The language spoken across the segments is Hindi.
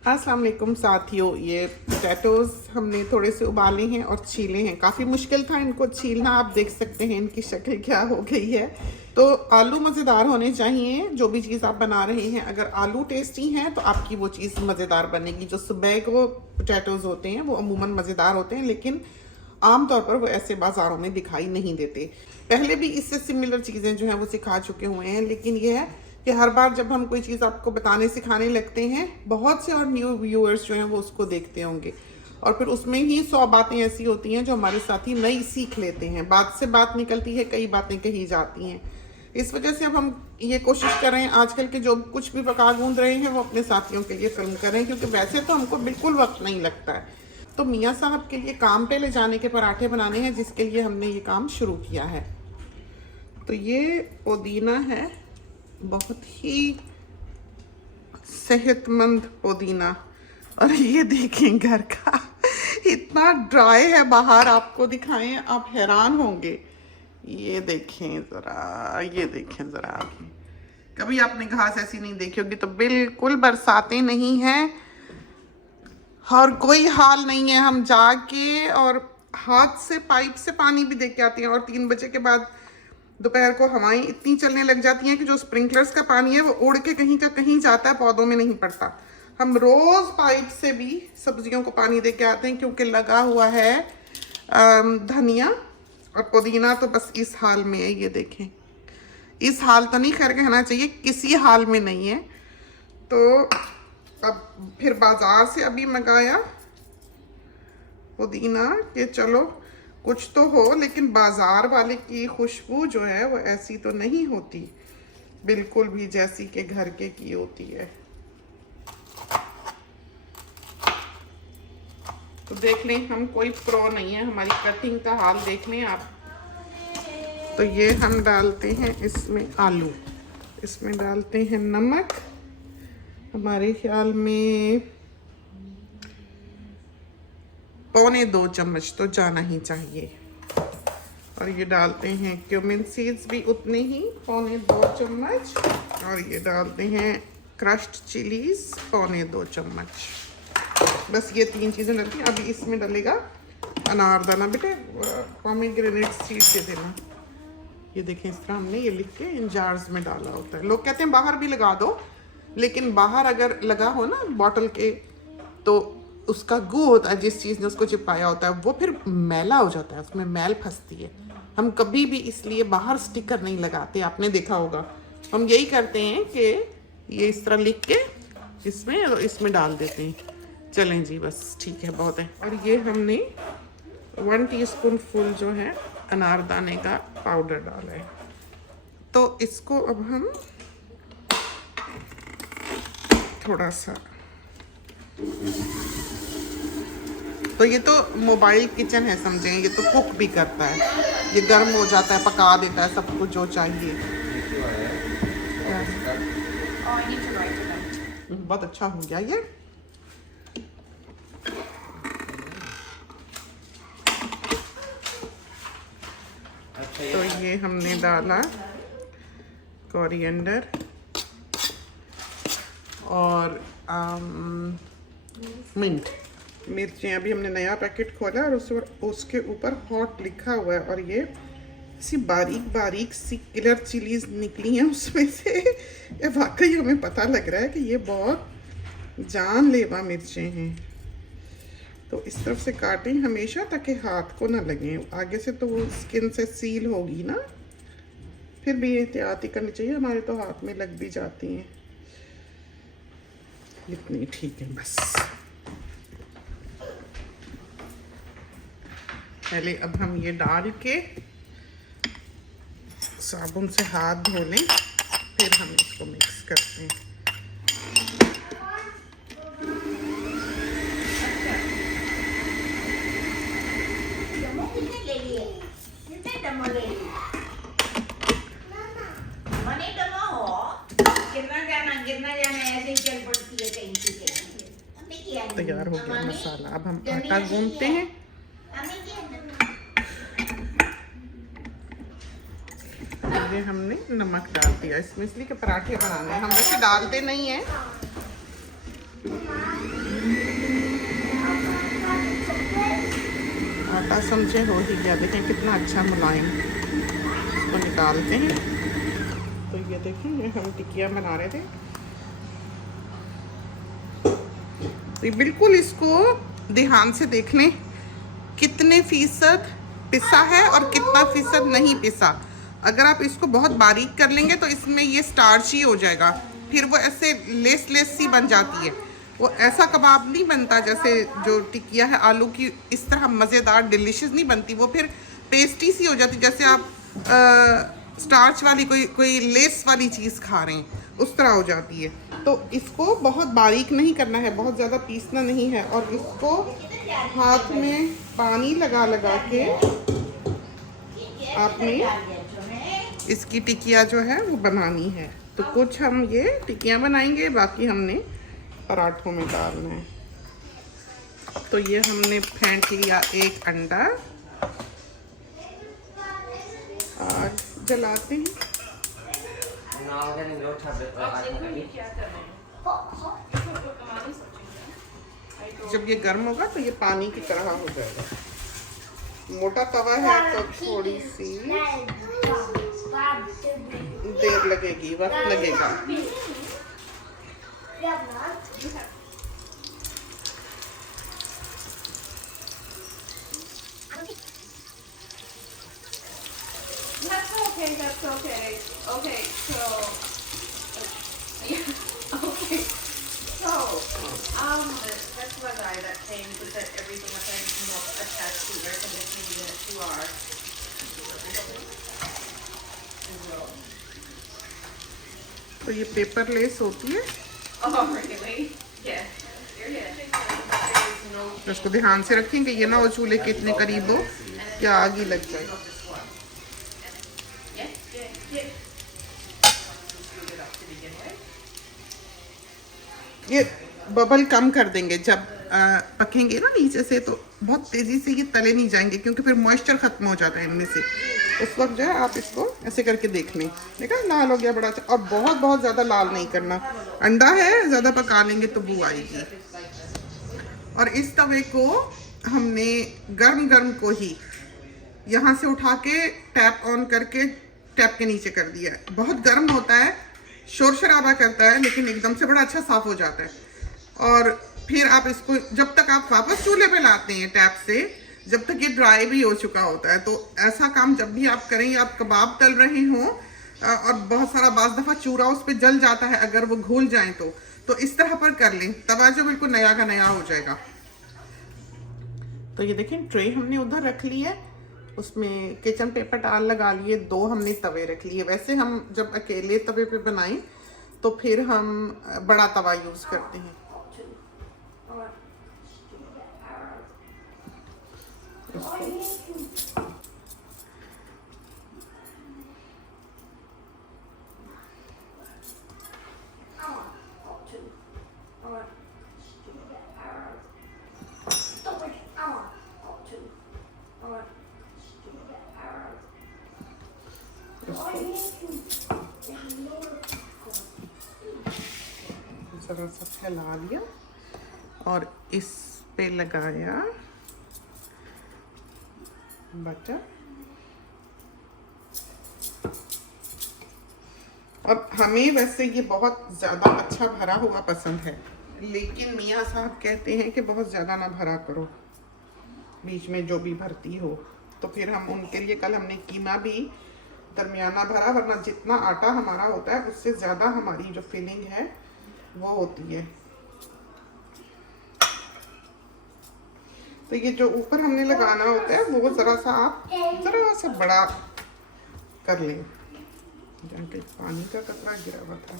अस्सलाम वालेकुम साथियों, ये पोटैटोज़ हमने थोड़े से उबाले हैं और छीले हैं। काफ़ी मुश्किल था इनको छीलना, आप देख सकते हैं इनकी शक्ल क्या हो गई है। तो आलू मज़ेदार होने चाहिए जो भी चीज़ आप बना रहे हैं। अगर आलू टेस्टी हैं तो आपकी वो चीज़ मज़ेदार बनेगी। जो सुबह को पोटैटोज़ होते हैं वो अमूमन मज़ेदार होते हैं, लेकिन आम तौर पर वो ऐसे बाज़ारों में दिखाई नहीं देते। पहले भी इससे सिमिलर चीज़ें जो हैं वो सिखा चुके हुए हैं, लेकिन ये है कि हर बार जब हम कोई चीज़ आपको बताने सिखाने लगते हैं, बहुत से और न्यू व्यूअर्स जो हैं वो उसको देखते होंगे और फिर उसमें ही 100 बातें ऐसी होती हैं जो हमारे साथी नई सीख लेते हैं। बात से बात निकलती है, कई बातें कही जाती हैं। इस वजह से अब हम ये कोशिश कर रहे हैं आजकल के जो कुछ भी पका गूंद रहे हैं वो अपने साथियों के लिए फिल्म करें, क्योंकि वैसे तो हमको बिल्कुल वक्त नहीं लगता है। तो मियाँ साहब के लिए काम पे ले जाने के पराठे बनाने हैं, जिसके लिए हमने ये काम शुरू किया है। तो ये पुदीना है, बहुत ही सेहतमंद पुदीना। और ये देखें घर का इतना ड्राई है, बाहर आपको दिखाएं आप हैरान होंगे। ये देखें ज़रा, ये देखें ज़रा, कभी आपने घास ऐसी नहीं देखी होगी। तो बिल्कुल बरसातें नहीं हैं और कोई हाल नहीं है, हम जाके और हाथ से पाइप से पानी भी दे के आते हैं। और 3 बजे के बाद दोपहर को हवाएं इतनी चलने लग जाती हैं कि जो स्प्रिंकलर्स का पानी है वो उड़ के कहीं का कहीं जाता है, पौधों में नहीं पड़ता। हम रोज़ पाइप से भी सब्जियों को पानी दे के आते हैं, क्योंकि लगा हुआ है धनिया और पुदीना तो बस इस हाल में है। ये देखें, इस हाल तो नहीं खैर कहना चाहिए, किसी हाल में नहीं है। तो अब फिर बाज़ार से अभी मंगाया पुदीना कि चलो कुछ तो हो, लेकिन बाज़ार वाले की खुशबू जो है वो ऐसी तो नहीं होती बिल्कुल भी जैसी कि घर के की होती है। तो देख लें, हम कोई प्रो नहीं है, हमारी कटिंग का हाल देख लें आप। तो ये हम डालते हैं इसमें आलू, इसमें डालते हैं नमक, हमारे ख्याल में 1.25 चम्मच तो जाना ही चाहिए। और ये डालते हैं क्यूमिन सीड्स भी उतने ही, 1.25 चम्मच। और ये डालते हैं क्रश्ड चिलीज 1.25 चम्मच। बस ये 3 चीज़ें डलती हैं। अभी इसमें डलेगा अनारदाना। बेटे पोमेग्रेनेट सीड दे देना। ये देखें, इस तरह हमने ये लिख के इन जार्स में डाला होता है। लोग कहते हैं बाहर भी लगा दो, लेकिन बाहर अगर लगा हो ना बॉटल के, तो उसका गू होता है, जिस चीज़ ने उसको चिपकाया होता है वो फिर मैला हो जाता है, उसमें मैल फंसती है। हम कभी भी इसलिए बाहर स्टिकर नहीं लगाते, आपने देखा होगा। हम यही करते हैं कि ये इस तरह लिख के इसमें डाल देते हैं। चलें जी, बस ठीक है, बहुत है। और ये हमने 1 टीस्पून फुल जो है अनारदाने का पाउडर डाला है। तो इसको अब हम थोड़ा सा, तो ये तो मोबाइल किचन है समझें, ये तो कुक भी करता है, ये गर्म हो जाता है, पका देता है सब कुछ जो चाहिए। बहुत अच्छा हो गया ये। तो ये हमने डाला कोरिएंडर और मिंट, मिर्चें। अभी हमने नया पैकेट खोला और उसके ऊपर हॉट लिखा हुआ है, और ये ऐसी बारीक बारीक सी किलर चिलीज निकली हैं उसमें से। ये वाकई हमें पता लग रहा है कि ये बहुत जानलेवा मिर्चें हैं। तो इस तरफ से काटें हमेशा ताकि हाथ को ना लगे, आगे से तो वो स्किन से सील होगी ना, फिर भी एहतियात ही करनी चाहिए, हमारे तो हाथ में लग भी जाती हैं। इतनी ठीक है बस। पहले अब हम ये डाल के साबुन से हाथ धो लें, फिर हम इसको मिक्स करते हैं। तैयार हो गया मसाला। अब हम आटा गूंथते हैं। ये हमने नमक डाल दिया इसमें, इसलिए कि पराठे बनाने हैं, हम वैसे डालते नहीं हैं। समझे हो ही गया। देखें कितना अच्छा मुलायम। इसको निकालते हैं। तो ये देखें, ये हम टिकिया बना रहे थे। तो बिल्कुल इसको ध्यान से देख लें कितने फीसद पिसा है और कितना फीसद नहीं पिसा। अगर आप इसको बहुत बारीक कर लेंगे तो इसमें ये स्टार्च ही हो जाएगा, फिर वो ऐसे लेस लेस सी बन जाती है। वो ऐसा कबाब नहीं बनता जैसे जो टिकिया है आलू की, इस तरह मज़ेदार डिलीशियस नहीं बनती। वो फिर पेस्टी सी हो जाती, जैसे आप स्टार्च वाली कोई लेस वाली चीज़ खा रहे हैं, उस तरह हो जाती है। तो इसको बहुत बारीक नहीं करना है, बहुत ज़्यादा पीसना नहीं है। और इसको हाथ में पानी लगा लगा के आपने इसकी टिकिया जो है वो बनानी है। तो कुछ हम ये टिकियाँ बनाएंगे, बाकी हमने पराठों में डालना है। तो ये हमने फेंट लिया एक अंडा और जलाते हैं। जब ये गर्म होगा तो ये पानी की तरह हो जाएगा। मोटा तवा है तो थोड़ी सी देर लगेगी, वक्त लगेगा। That's okay. Okay, so okay. So, that's the guy that came to set everything up and not attached to air conditioning unit to our. तो ये पेपर लेस होती है। Oh, really? Yeah. You're here. तो इसको ध्यान से रखेंगे, ये ना हो चूल्हे के इतने करीब हो क्या आग ही लग जाए। ये बबल कम कर देंगे जब पकेंगे ना नीचे से, तो बहुत तेज़ी से ये तले नहीं जाएंगे क्योंकि फिर मॉइस्चर ख़त्म हो जाता है इनमें से। उस वक्त जो है आप इसको ऐसे करके देख लें। देखा लाल हो गया बड़ा अच्छा। और बहुत बहुत ज़्यादा लाल नहीं करना, अंडा है, ज़्यादा पका लेंगे तो बू आएगी। और इस तवे को हमने गर्म गर्म को ही यहाँ से उठा के टैप ऑन करके टैप के नीचे कर दिया है। बहुत गर्म होता है, शोर शराबा करता है, लेकिन एकदम से बड़ा अच्छा साफ़ हो जाता है। और फिर आप इसको जब तक आप वापस चूल्हे पे लाते हैं टैप से, जब तक ये ड्राई भी हो चुका होता है। तो ऐसा काम जब भी आप करें, आप कबाब तल रहे हों और बहुत सारा बाज़ दफ़ा चूरा उस पर जल जाता है अगर वो घुल जाए तो इस तरह पर कर लें, तवा जो बिल्कुल नया का नया हो जाएगा। तो ये देखें ट्रे हमने उधर रख ली है, उसमें किचन पेपर टाल लगा लिए, 2 हमने तवे रख लिए। वैसे हम जब अकेले तवे पे बनाएं तो फिर हम बड़ा तवा यूज़ करते हैं। जरा सा फैला लिया और इस पे लगाया बटर। अब हमें वैसे ये बहुत ज़्यादा अच्छा भरा हुआ पसंद है, लेकिन मियाँ साहब कहते हैं कि बहुत ज़्यादा ना भरा करो, बीच में जो भी भरती हो। तो फिर हम उनके लिए कल हमने कीमा भी दरमियाना भरा, वरना जितना आटा हमारा होता है उससे ज़्यादा हमारी जो फिलिंग है वो होती है। तो ये जो ऊपर हमने लगाना होता है वो ज़रा सा बड़ा कर लें, जहाँ के पानी का कतरा गिरा हुआ था।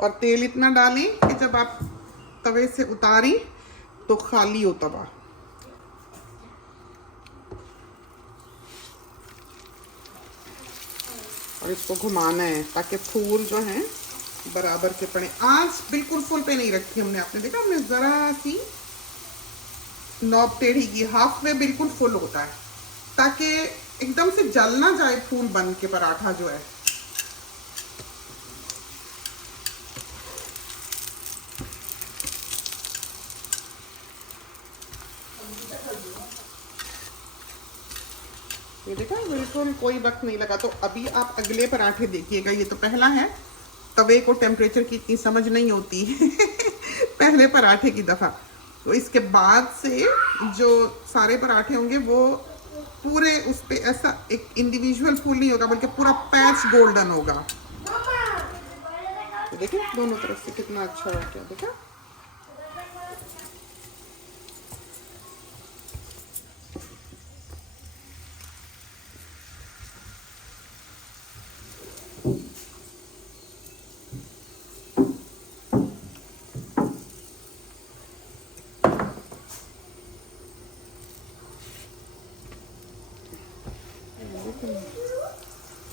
और तेल इतना डालें कि जब आप तवे से उतारें तो खाली हो तवा। और इसको घुमाना है ताकि फूल जो हैं बराबर के पड़े। आंच बिल्कुल फुल पे नहीं रखी हमने, आपने देखा हमने ज़रा सी नॉब टेढ़ी की, हाफ में बिल्कुल फुल होता है ताकि एकदम से जल ना जाए फूल बन के पराठा जो है। ये देखा, बिल्कुल कोई वक्त नहीं लगा। तो अभी आप अगले पराठे देखिएगा। ये तो पहला है, तवे को टेम्परेचर की इतनी समझ नहीं होती पहले पराठे की दफ़ा। तो इसके बाद से जो सारे पराठे होंगे वो पूरे उस पे ऐसा एक इंडिविजुअल फूल नहीं होगा, बल्कि पूरा पैच गोल्डन होगा। तो देखिए दोनों तरफ से कितना अच्छा हो गया, देखा।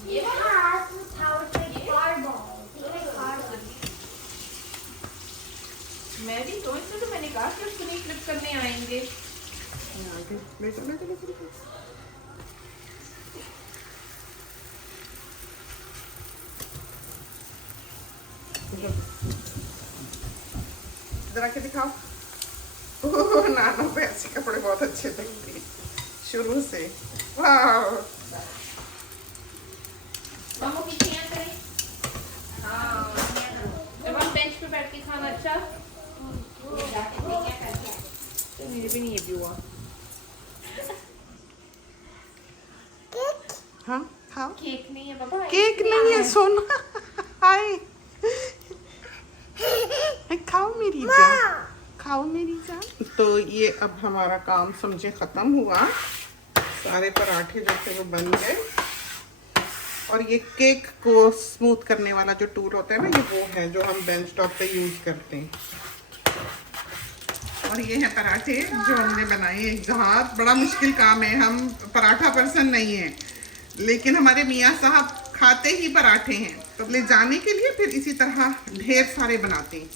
ये मैं भी तो इससे तो मैंने कहा कि उसको नहीं फ्लिप करने आएंगे। बेटा बेटा बेटा, जरा के दिखाओ। ओह नाना पे ऐसे कपड़े बहुत अच्छे लगते हैं शुरू से। वाह, मामू पीछे यहाँ करें। हाँ, जब हम बेंच पे बैठ के खाना अच्छा। मेरे भी नहीं ये भी हुआ। हाँ खाओ। केक नहीं है बाबा। केक नहीं है सोना। हाय, खाओ मेरी जान, खाओ मेरी जान। तो ये अब हमारा काम समझे ख़त्म हुआ। सारे पराठे जो थे वो बन गए। और ये केक को स्मूथ करने वाला जो टूल होता है ना, ये वो है जो हम बेंच टॉप पे यूज़ करते हैं। और ये है पराठे जो हमने बनाए। एक जहाज बड़ा मुश्किल काम है, हम पराठा पर्सन नहीं है, लेकिन हमारे मियाँ साहब खाते ही पराठे हैं। तो ले जाने के लिए फिर इसी तरह ढेर सारे बनाते हैं।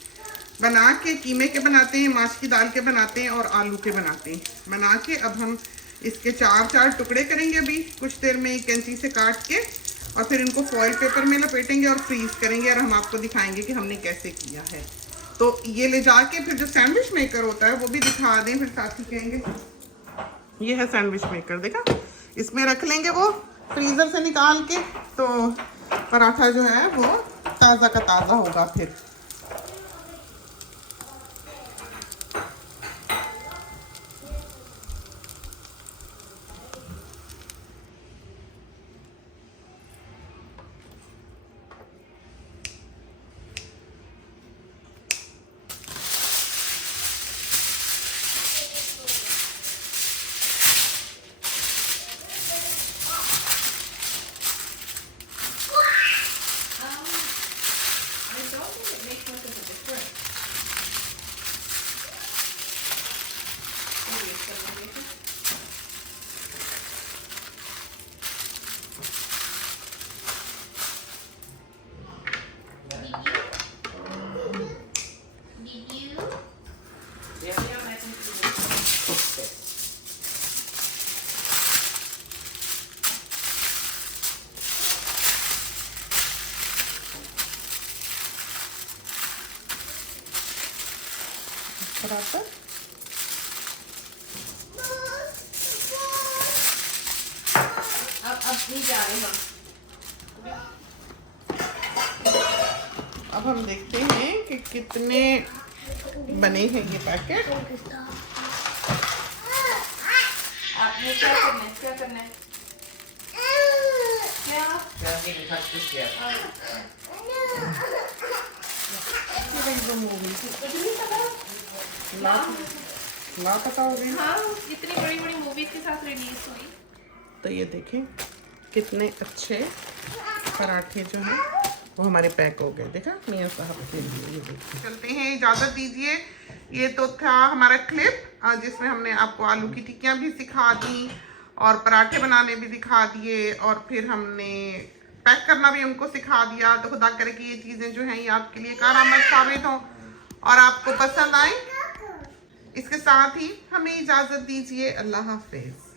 बना के कीमे के बनाते हैं, माश की दाल के बनाते हैं और आलू के बनाते हैं। बना के अब हम इसके 4 टुकड़े करेंगे अभी कुछ देर में कैंची से काट के, और फिर इनको फॉइल पेपर में लपेटेंगे और फ्रीज करेंगे, और हम आपको दिखाएंगे कि हमने कैसे किया है। तो ये ले जाके फिर जो सैंडविच मेकर होता है वो भी दिखा दें, फिर साथ ही कहेंगे। ये है सैंडविच मेकर, देखा, इसमें रख लेंगे वो फ्रीज़र से निकाल के, तो पराठा जो है वो ताज़ा का ताज़ा होगा। फिर I don't think it makes much of a difference. Maybe it's something. Did you? Yeah, I think you did. Paratha अब नहीं जा रहे हम। अब हम देखते हैं कि कितने बने हैं ये पैकेट। आपने क्या करना है? क्या करना है? क्या? Hasn't even touched this yet. ना पता हो गई। हाँ, इतनी बड़ी बड़ी मूवीज के साथ रिलीज हुई। तो ये देखें कितने अच्छे पराठे जो हैं वो हमारे पैक हो गए। देखा मियाँ साहब के लिए। ये देखिए, चलते हैं, इजाज़त दीजिए। ये तो था हमारा क्लिप जिसमें हमने आपको आलू की टिक्कियाँ भी सिखा दी और पराठे बनाने भी दिखा दिए, और फिर हमने पैक करना भी उनको सिखा दिया। तो खुदा करे कि ये चीज़ें जो हैं ये आपके लिए कारआमद साबित हों और आपको पसंद आए। इसके साथ ही हमें इजाज़त दीजिए। अल्लाह हाफिज़।